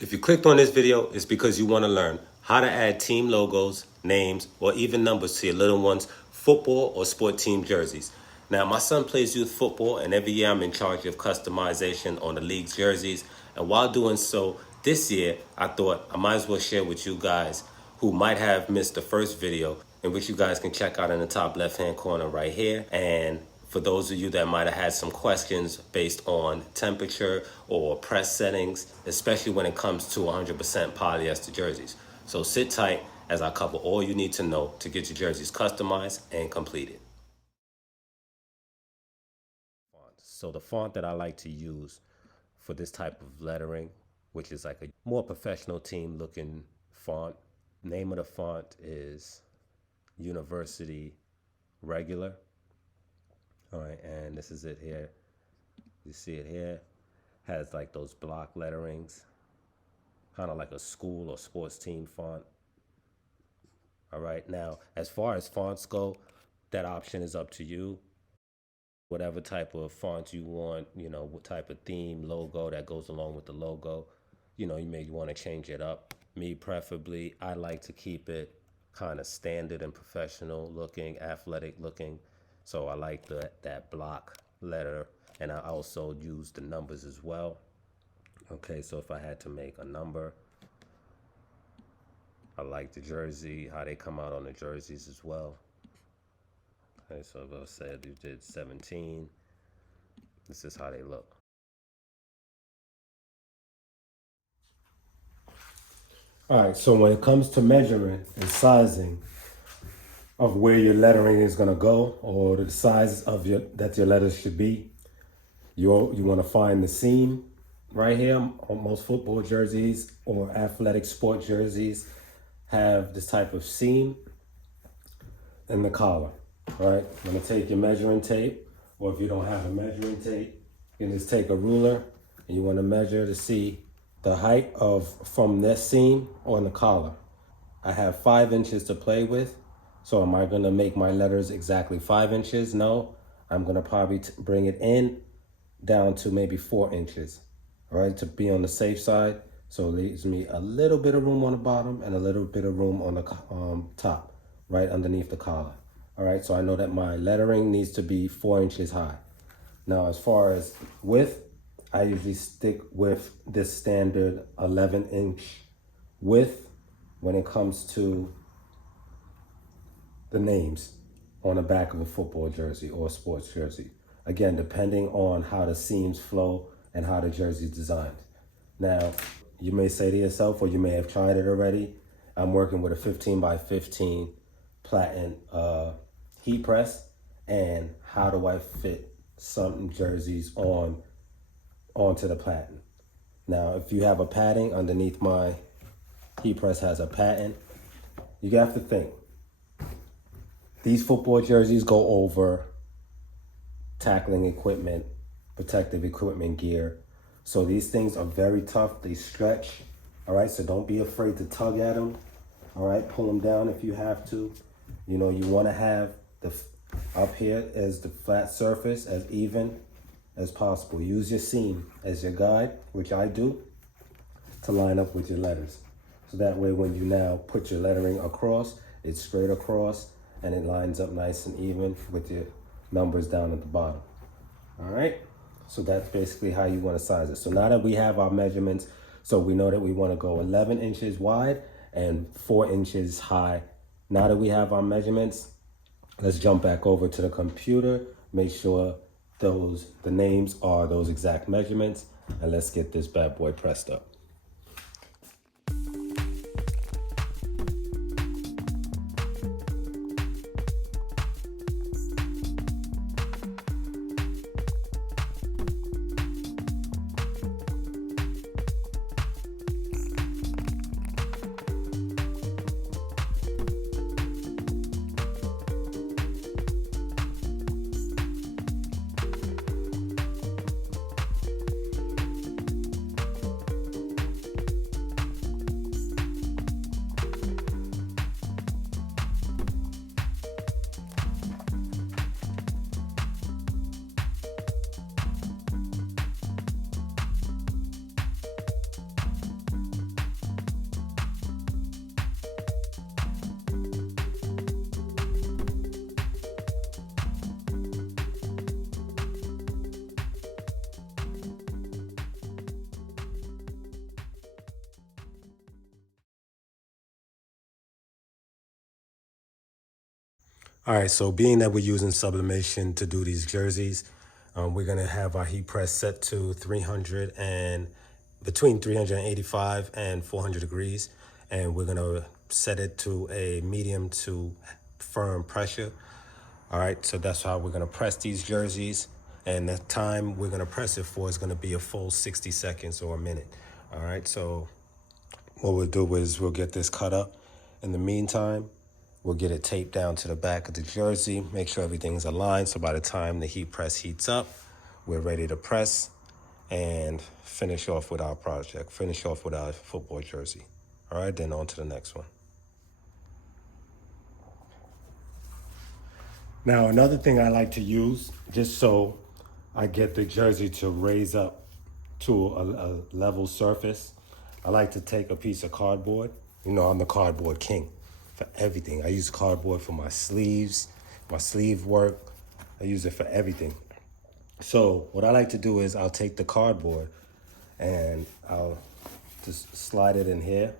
If you clicked on this video, it's because you want to learn how to add team logos, names, or even numbers to your little one's football or sport team jerseys. Now, my son plays youth football, and every year I'm in charge of customization on the league's jerseys. And while doing so, this year, I thought I might as well share with you guys who might have missed the first video, in which you guys can check out in the top left-hand corner right here. And for those of you that might have had some questions based on temperature or press settings, especially when it comes to 100% polyester jerseys. So sit tight as I cover all you need to know to get your jerseys customized and completed. So the font that I like to use for this type of lettering, which is like a more professional team looking font, name of the font is University Regular. All right, and this is it here. You see it here. Has like those block letterings, kind of like a school or sports team font. All right, now as far as fonts go, that option is up to you. Whatever type of font you want, what type of theme, logo that goes along with the logo, you may want to change it up. Me preferably, I like to keep it kind of standard and professional looking, athletic looking. So I like that block letter, and I also use the numbers as well. Okay, so if I had to make a number, I like the jersey, how they come out on the jerseys as well. Okay, so if I said you did 17, this is how they look. All right, so when it comes to measurement and sizing of where your lettering is going to go, or the size of that your letters should be, you want to find the seam right here. On most football jerseys or athletic sport jerseys have this type of seam in the collar. All right, I'm going to take your measuring tape, or if you don't have a measuring tape, you can just take a ruler and you want to measure to see the height from this seam on the collar. I have 5 inches to play with. So am I going to make my letters exactly 5 inches? No, I'm going to probably bring it in down to maybe 4 inches, all right, to be on the safe side. So it leaves me a little bit of room on the bottom and a little bit of room on the top, right underneath the collar. All right, so I know that my lettering needs to be 4 inches high. Now, as far as width, I usually stick with this standard 11-inch width when it comes to the names on the back of a football jersey or a sports jersey. Again, depending on how the seams flow and how the jersey is designed. Now, you may say to yourself, or you may have tried it already, I'm working with a 15 by 15 platen heat press, and how do I fit some jerseys onto the platen? Now, if you have a padding underneath, my heat press has a padding, you have to think. These football jerseys go over tackling equipment, protective equipment gear. So these things are very tough. They stretch. All right, so don't be afraid to tug at them. All right, pull them down if you have to. You want to have up here as the flat surface as even as possible. Use your seam as your guide, which I do, to line up with your letters. So that way when you now put your lettering across, it's straight across, and it lines up nice and even with your numbers down at the bottom. All right, so that's basically how you want to size it. So now that we have our measurements, so we know that we want to go 11 inches wide and 4 inches high. Now that we have our measurements, let's jump back over to the computer, make sure the names are those exact measurements, and let's get this bad boy pressed up. All right, so being that we're using sublimation to do these jerseys, we're gonna have our heat press set to 300 and between 385 and 400 degrees. And we're gonna set it to a medium to firm pressure. All right, so that's how we're gonna press these jerseys. And the time we're gonna press it for is gonna be a full 60 seconds or a minute. All right, so what we'll do is we'll get this cut up. In the meantime, we'll get it taped down to the back of the jersey, make sure everything's aligned. So by the time the heat press heats up, we're ready to press and finish off with our project, finish off with our football jersey. All right, then on to the next one. Now, another thing I like to use, just so I get the jersey to raise up to a level surface, I like to take a piece of cardboard. You know, I'm the cardboard king for everything. I use cardboard for my sleeves, my sleeve work. I use it for everything. So what I like to do is I'll take the cardboard and I'll just slide it in here,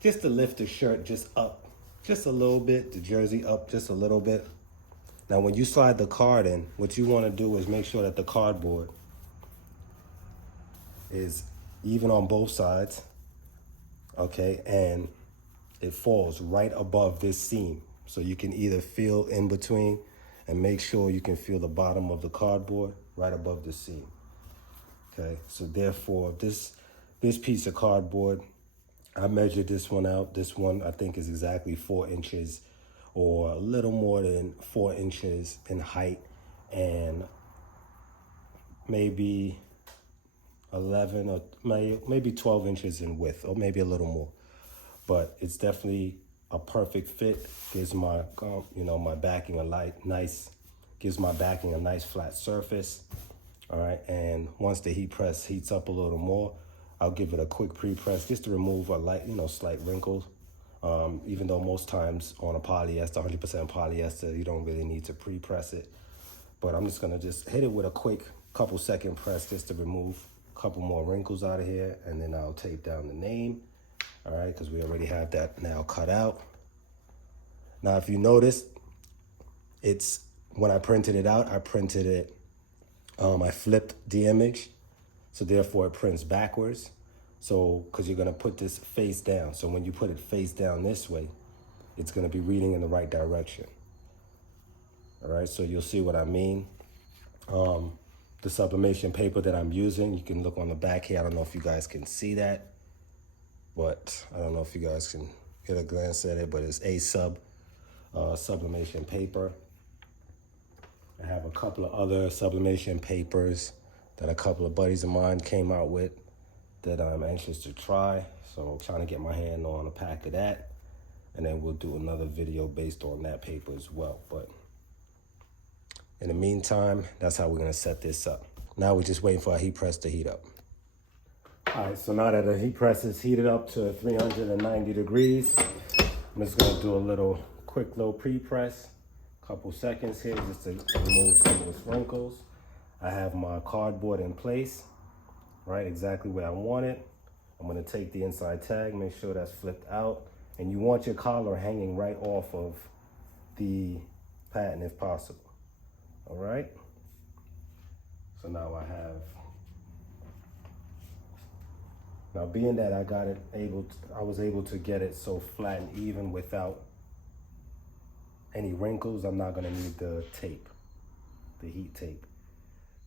just to lift the shirt just up, just a little bit, the jersey up just a little bit. Now, when you slide the card in, what you want to do is make sure that the cardboard is even on both sides, okay? And it falls right above this seam. So you can either feel in between and make sure you can feel the bottom of the cardboard right above the seam, okay? So therefore, this piece of cardboard, I measured this one out. This one I think is exactly 4 inches or a little more than 4 inches in height and maybe 11 or maybe 12 inches in width, or maybe a little more. But it's definitely a perfect fit. Gives my my backing gives my backing a nice flat surface. All right, and once the heat press heats up a little more, I'll give it a quick pre-press just to remove a light, slight wrinkles. Even though most times on a polyester, 100% polyester, you don't really need to pre-press it. But I'm just gonna just hit it with a quick couple second press just to remove a couple more wrinkles out of here, and then I'll tape down the name, all right, because we already have that now cut out. Now, if you notice, it's when I printed it out, I printed it, I flipped the image, so therefore it prints backwards. So, because you're gonna put this face down. So when you put it face down this way, it's gonna be reading in the right direction. All right, so you'll see what I mean. The sublimation paper that I'm using, you can look on the back here. I don't know if you guys can see that, but I don't know if you guys can get a glance at it, but it's sublimation paper. I have a couple of other sublimation papers that a couple of buddies of mine came out with that I'm anxious to try. So I'm trying to get my hand on a pack of that. And then we'll do another video based on that paper as well. But in the meantime, that's how we're gonna set this up. Now we're just waiting for our heat press to heat up. All right, so now that the heat press is heated up to 390 degrees, I'm just gonna do a quick little pre-press, couple seconds here just to remove some of those wrinkles. I have my cardboard in place, right, exactly where I want it. I'm gonna take the inside tag, make sure that's flipped out, and you want your collar hanging right off of the pattern if possible. All right, so now being that I was able to get it so flat and even without any wrinkles, I'm not gonna need the tape, the heat tape.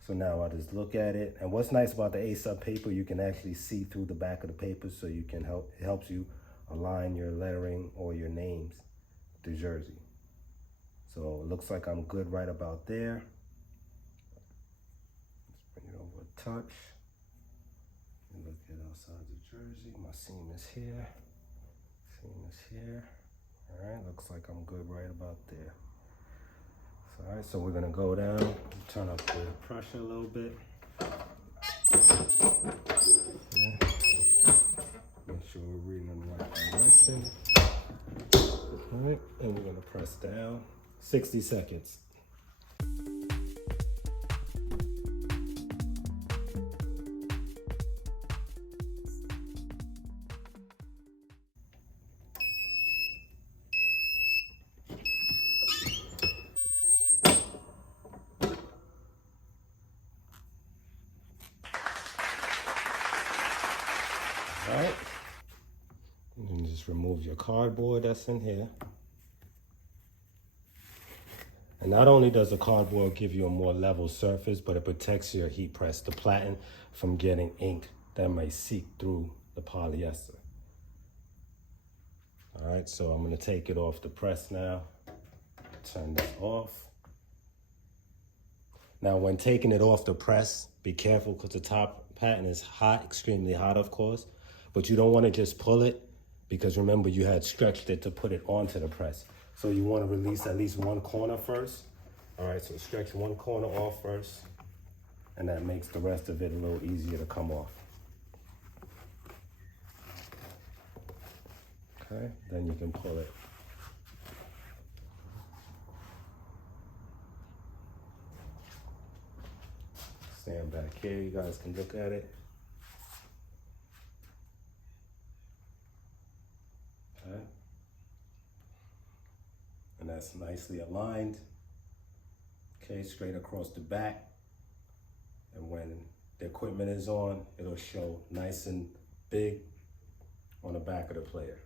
So now I just look at it, and what's nice about the A-sub paper, you can actually see through the back of the paper, so you can it helps you align your lettering or your names, the jersey. So it looks like I'm good right about there. Let's bring it over a touch. And look at outside the jersey. My seam is here. Seam is here. All right, looks like I'm good right about there. So, all right, so we're gonna go down, turn up the pressure a little bit. Yeah. Make sure we're reading in the right direction. All right, and we're gonna press down. 60 seconds. All right. And then just remove your cardboard that's in here. And not only does the cardboard give you a more level surface, but it protects your heat press, the platen, from getting ink that might seep through the polyester. All right, so I'm gonna take it off the press now. Turn this off. Now, when taking it off the press, be careful because the top pattern is hot, extremely hot, of course, but you don't want to just pull it because remember you had stretched it to put it onto the press. So you want to release at least one corner first. All right, so stretch one corner off first, and that makes the rest of it a little easier to come off. Okay, then you can pull it. Stand back here, you guys can look at it. Okay. And that's nicely aligned. Okay, straight across the back. And when the equipment is on, it'll show nice and big on the back of the player.